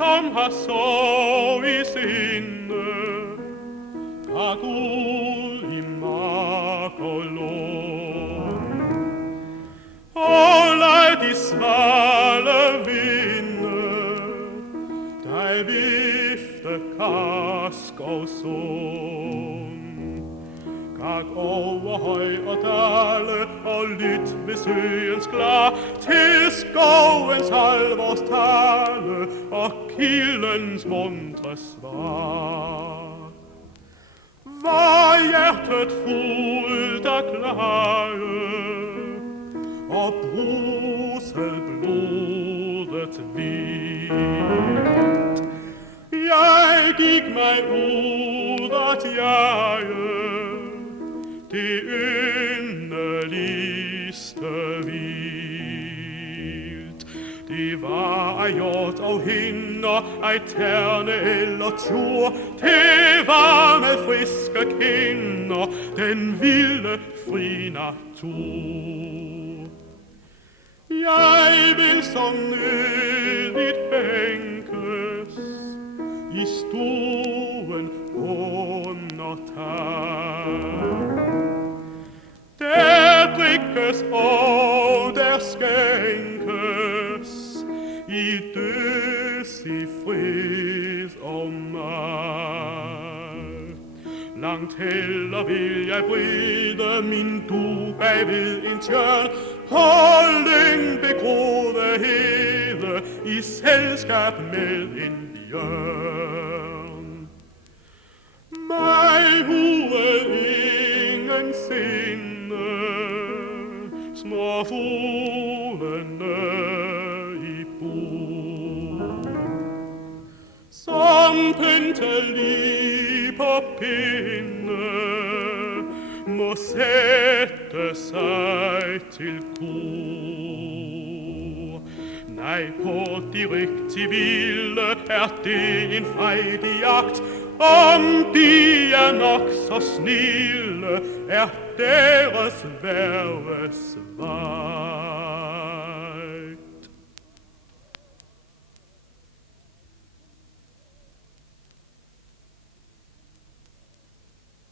som har sorg i sinde, drak ud i mark og lund. Og lad de svale vinde, dig vifte karsk og sund. Gak over høj og dale og lyt ved søens klar, til skovens halvårs tale og kildens muntre svar. Var hjertet fuldt af klage, og bruset blodet hvidt. Jeg gik mig ud at jage det yndeligste vildt. Det var ej hjort og hinder, ej terne eller tur. Det var med friske kinder, den vilde fri natur. Jeg vil som nødigt bænkes i stuen under tag. Der drikkes og der skænkes i dødsig fred og mag. Langt heller vil jeg bride min dug bagved en tjørn, og lyng begroede hede i selskab med en bjørn. Mig huede ingen sinde, små fuglene i bur, som pyntelig på pinde må sætte sig til kur. Nej, på de rigtig vilde er det en frejdig jagt, om de er nok så snille, er deres værve svar.